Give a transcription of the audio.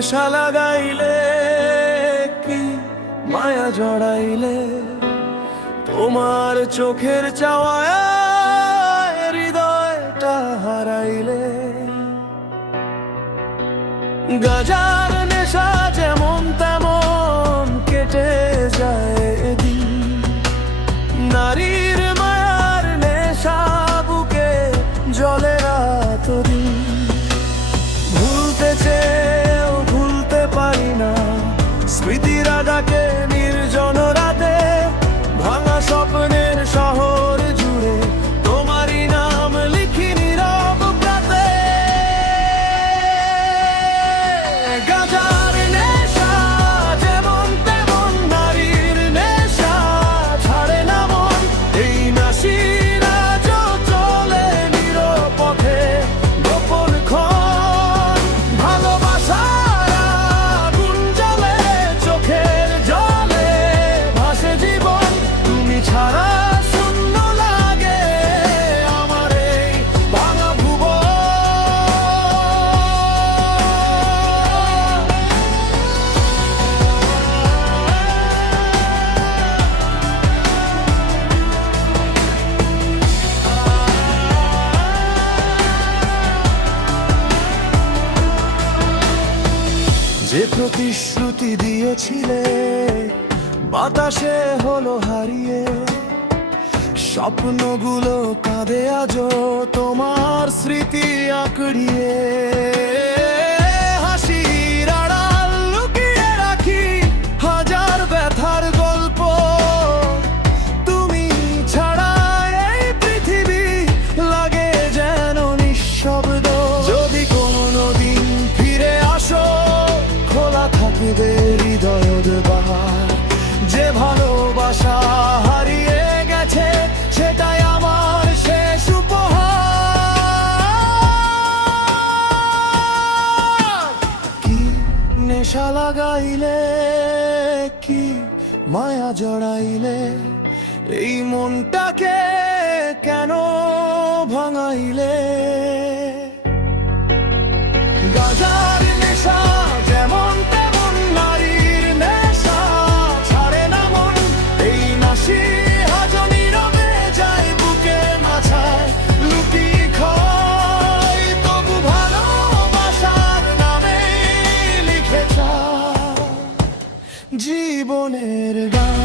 নেশা লাগাইলে কি মায়া জড়াইলে তোমার চোখের চাওয়ায় হৃদয়টা হারাইলে গাজার নেশা যেমন তেমন কেটে যায় দিন নারীর মায়ার নেশা বুকে জলে রাতদিন ভুলতে চেয়েও ভুলতে পারি না স্মৃতিরা ডাকে নির্জন রাতে ভাঙা স্বপ্নের শহর জুড়ে তোমারই নাম লিখি নীরব প্রাতে গাজার নেশা যেমন তেমন নারীর নেশা ছাড়ে না মন এই নাসিরা চলে নিরপথে গোপন ক্ষণ ভালোবাসার আগুন জ্বলে চোখের জলে ভাসে জীবন তুমি ছাড়া শূন্য লাগে আমার এই ভাঙা ভুবন যে প্রতিশ্রুতি দিয়েছিলে বাতাসে হলো হারিয়ে স্বপ্নগুলো কাঁদে আজও তোমার স্মৃতি আঁকড়িয়ে হাসির আড়াল লুকিয়ে রাখি হাজার ব্যথার গল্প তুমি ছাড়া এই পৃথিবী লাগে যেন নিঃশব্দ যদি কোনোদিন ফিরে আসো খোলা থাকবে হৃদয় বাহার যে ভালোবাসা হারিয়ে গেছে সেটাই আমার শেষ উপহার কি নেশা লাগাইলে কি মায়া জড়াইলে এই মনটাকে কেন ভাঙাইলে গাজার নেশা যেমন তেমন নারীর নেশা ছাড়ে না মন এই নাসি আজ নীরবে যায় বুকে মাছায় লুটি খায় তবু ভালোবাসার নামে লিখে যায় জীবনের গান।